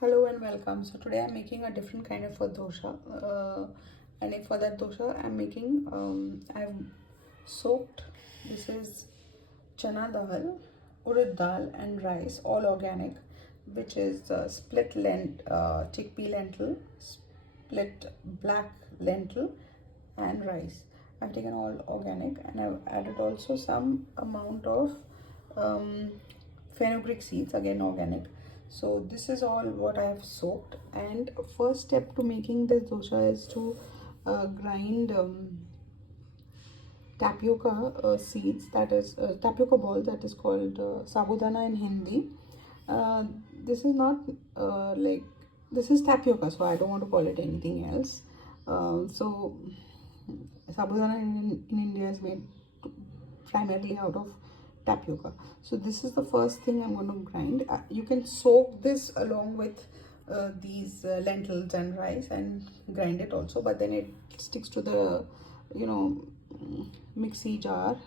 Hello and welcome. So today I'm making a different kind of a dosha, and for that dosha I'm making I've soaked. This is chana dal, urad dal, and rice, all organic, which is split chickpea lentil, split black lentil, and rice. I've taken all organic, and I've added also some amount of um, fenugreek seeds, again organic. So this is all what I have soaked. And first step to making this dosha is to grind tapioca seeds, that is tapioca ball, that is called sabudana in Hindi. uh, this is not like, this is tapioca, so I don't want to call it anything else. So sabudana in India is made primarily out of tapioca. So this is the first thing I'm going to grind. You can soak this along with these lentils and rice and grind it also, but then it sticks to the, you know, mixie jar,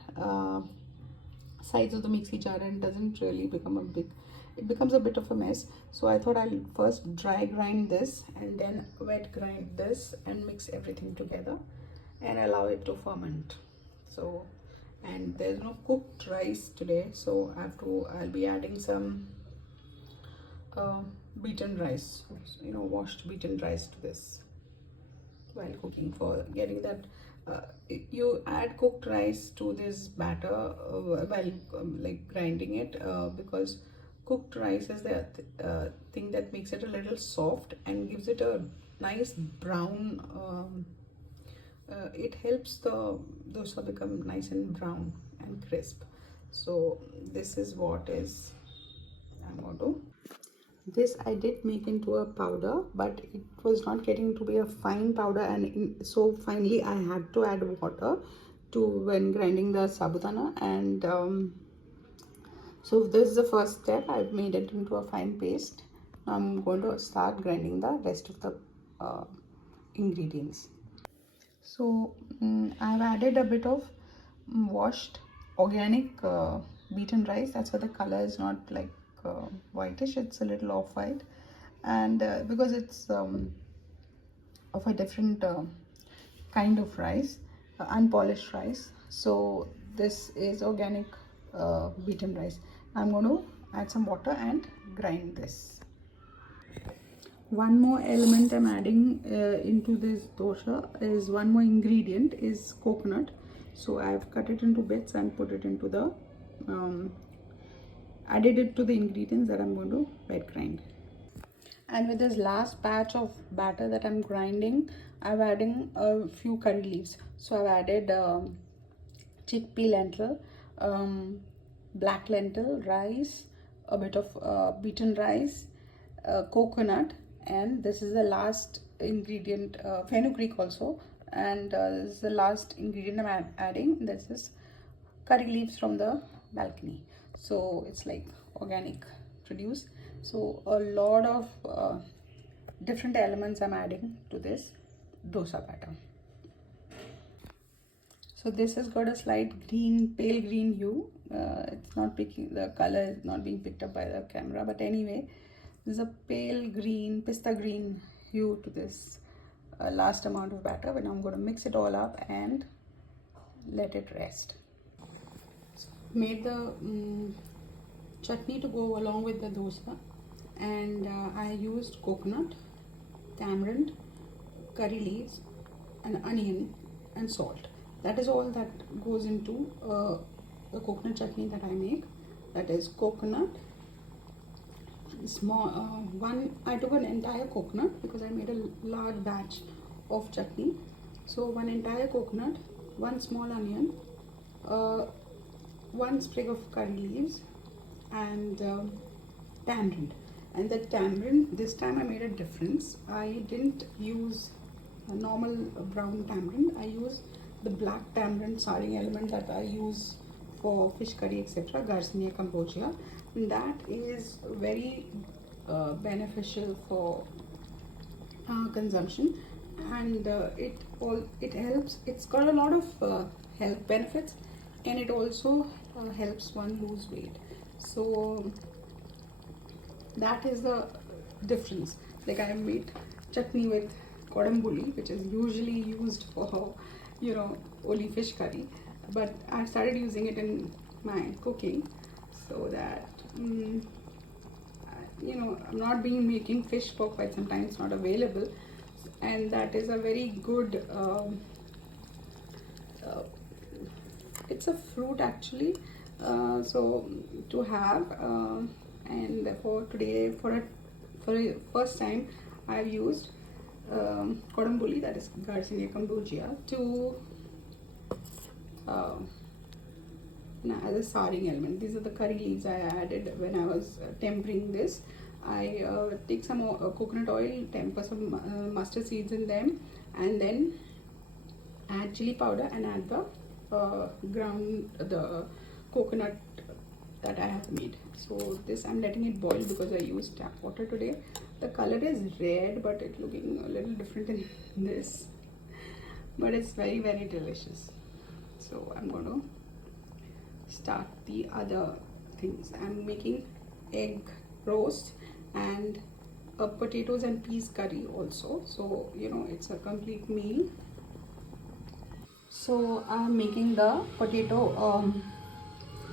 sides of the mixie jar, and doesn't really become a big, it becomes a bit of a mess. So I thought I'll first dry grind this and then wet grind this and mix everything together and allow it to ferment. So, and there's no cooked rice today, so I'll be adding some uh, beaten rice, washed beaten rice to this while cooking, for getting that. You add cooked rice to this batter while like grinding it, because cooked rice is the thing that makes it a little soft and gives it a nice brown. It helps the dosa become nice and brown and crisp. So this is what is I'm going to. This I did make into a powder, but it was not getting to be a fine powder, and so finally I had to add water to when grinding the sabudana. And so this is the first step. I've made it into a fine paste. Now I'm going to start grinding the rest of the ingredients. So I've added a bit of washed organic beaten rice. That's why the color is not like whitish, it's a little off white. And because it's of a different kind of rice, unpolished rice, so this is organic beaten rice. I'm going to add some water and grind this. One more element I'm adding into this dosha is one more ingredient is coconut. So I've cut it into bits and put it into the added it to the ingredients that I'm going to wet grind. And with this last batch of batter that I'm grinding, I'm adding a few curry leaves. So I've added chickpea lentil, black lentil, rice, a bit of beaten rice, coconut, and this is the last ingredient, fenugreek also. And this is the last ingredient I'm adding. This is curry leaves from the balcony. So it's like organic produce. So a lot of different elements I'm adding to this dosa batter. So this has got a slight green, pale green hue. It's not picking, the color is not being picked up by the camera, but anyway, there's a pale green, pista green hue to this last amount of batter. But now I'm going to mix it all up and let it rest. So made the chutney to go along with the dosa, and I used coconut, tamarind, curry leaves, and onion and salt. That is all that goes into the coconut chutney that I make. That is coconut, small one. I took an entire coconut because I made a large batch of chutney. So one entire coconut, one small onion, uh, one sprig of curry leaves, and tamarind. And the tamarind, this time I made a difference. I didn't use a normal brown tamarind. I used the black tamarind saring element that I use for fish curry, etc., Garcinia cambogia. And that is very beneficial for consumption, and it helps. It's got a lot of health benefits, and it also helps one lose weight. So that is the difference. Like I made chutney with kodambuli, which is usually used for, you know, only fish curry, but I started using it in my cooking so that you know, I'm not been making fish for quite some time. It's not available, and that is a very good it's a fruit actually, so to have, and therefore today for a first time I've used kodambuli, that is Garcinia kombucha, to as a souring element. These are the curry leaves I added when I was tempering this. I take some coconut oil, temper some mustard seeds in them, and then add chili powder and add the the coconut that I have made. So this I'm letting it boil because I used tap water today. The color is red, but it's looking a little different in this, but it's very, very delicious. So I'm going to start the other things. I'm making egg roast and a potatoes and peas curry also, so you know, it's a complete meal. So I'm making the potato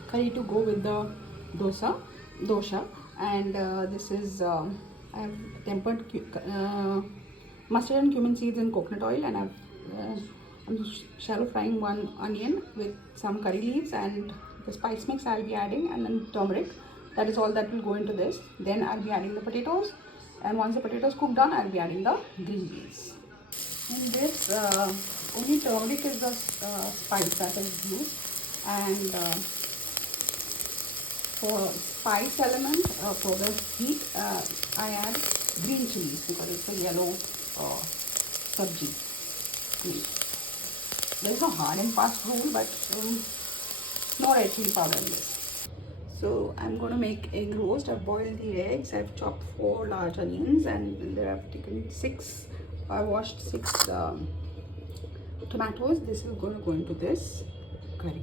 curry to go with the dosha, and this is I've tempered mustard and cumin seeds in coconut oil, and I'm shallow frying one onion with some curry leaves and the spice mix I'll be adding, and then turmeric. That is all that will go into this. Then I'll be adding the potatoes, and once the potatoes cook done, I'll be adding the green peas. In this, only turmeric is the spice that is used, and for spice element, for the heat, I add green chilies because it's a yellow sabji. There is no hard and fast rule, but no red chili powder in this. So I'm going to make egg roast. I've boiled the eggs. I've chopped 4 large onions, and there I've taken 6. I washed 6 tomatoes. This is going to go into this curry.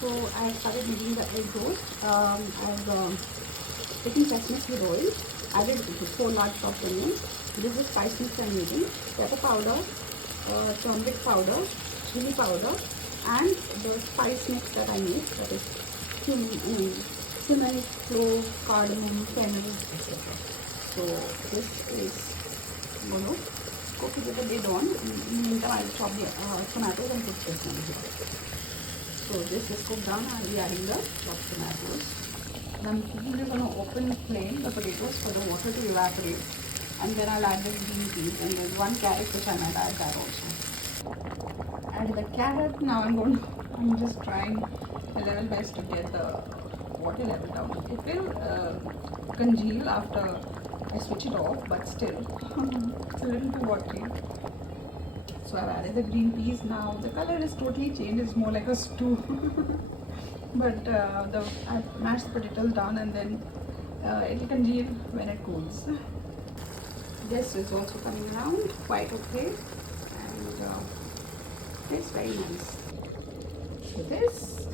So I started making the egg roast. I've taken sesame seed oil, added 4 large chopped onions. This is the spice mix I'm using: pepper powder, turmeric powder, chili powder, and the spice mix that I made, that is cinnamon, clove, cardamom, fennel, etc. So this is going to cook it with the lid on. In the meantime, I'll chop the tomatoes and put this one here. So this is cooked down. I'll be adding the chopped tomatoes. And I'm cooking this on an open flame, the potatoes, for the water to evaporate. And then I'll add the green peas, and there's 1 carrot which I might add that also. Add the carrot. Now I'm just trying the level best to get the water level down. It will congeal after I switch it off, but still it's a little too watery. So I've added the green peas. Now the color is totally changed. It's more like a stew. But I've mashed the potatoes down, and then it will congeal when it cools. This is also coming around quite okay, and it's very nice. So this,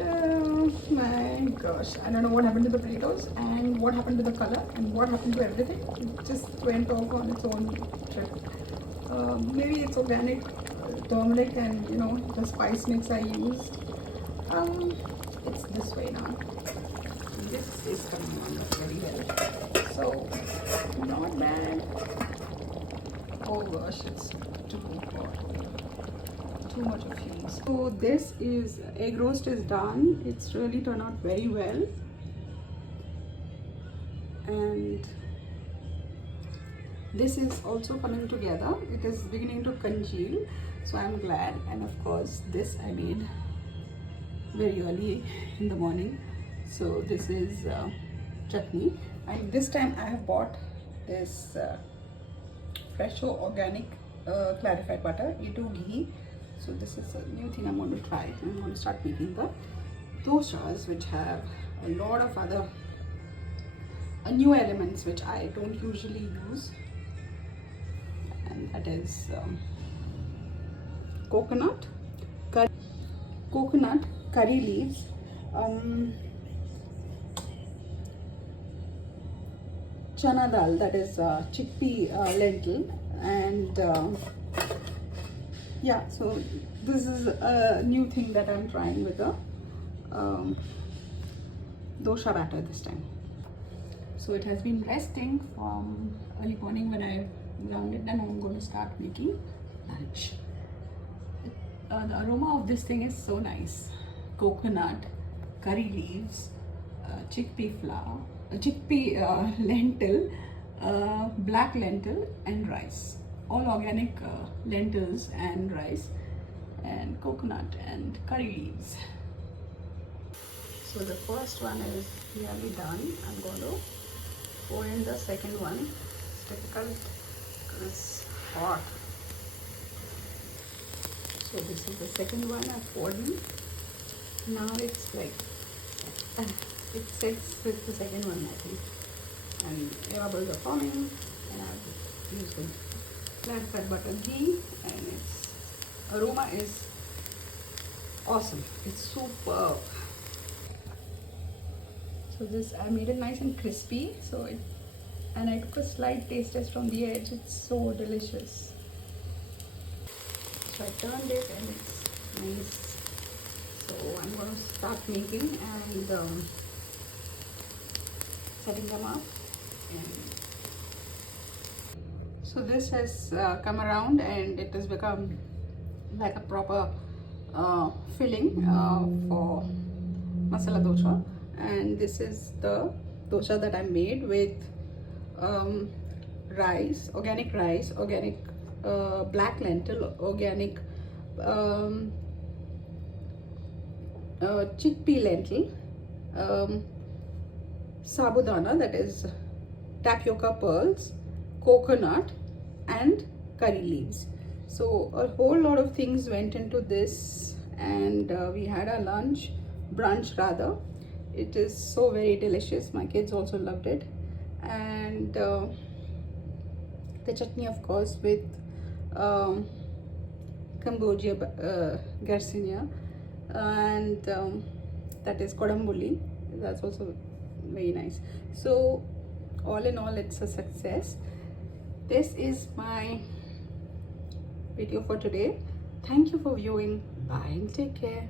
oh my gosh, I don't know what happened to the potatoes and what happened to the color and what happened to everything. It just went off on its own trip. Maybe it's organic turmeric and, you know, the spice mix I used. It's this way now. This is coming on very well. So not bad. Oh gosh, it's too hot. Too much of cheese. So this is, egg roast is done. It's really turned out very well, and this is also coming together. It is beginning to congeal, so I'm glad. And of course this I made very early in the morning. So this is chutney, and this time I have bought this Fresho organic clarified butter, E2 ghee. So this is a new thing I'm going to try. I'm going to start making the doshas, which have a lot of other new elements which I don't usually use, and that is coconut curry leaves, chana dal, that is chickpea lentil, and yeah, so this is a new thing that I'm trying with the um, dosha batter this time. So it has been resting from early morning when I ground it. Then I'm going to start making lunch. The aroma of this thing is so nice. Coconut, curry leaves, chickpea flour, lentil, black lentil and rice. All organic lentils and rice, and coconut and curry leaves. So the first one is nearly done. I'm going to pour in the second one. It's difficult because it's hot. So this is the second one I've poured in. Now it's like it sets with the second one, I think. And air bubbles are forming, and I've used the flat fat butter ghee, and its aroma is awesome. It's superb. So this, I made it nice and crispy. And I took a slight taste test from the edge. It's so delicious. So I turned it and it's nice. So I'm going to start making and setting them up. And so this has come around and it has become like a proper filling for masala dosha. And this is the dosha that I made with rice, organic black lentil, organic chickpea lentil, sabudana, that is tapioca pearls, coconut and curry leaves. So a whole lot of things went into this, and we had a brunch rather. It is so very delicious. My kids also loved it. And the chutney, of course, with Cambodia Garcinia, and that is Kodambuli. That's also very nice. So all in all, it's a success. This is my video for today. Thank you for viewing. Bye and take care.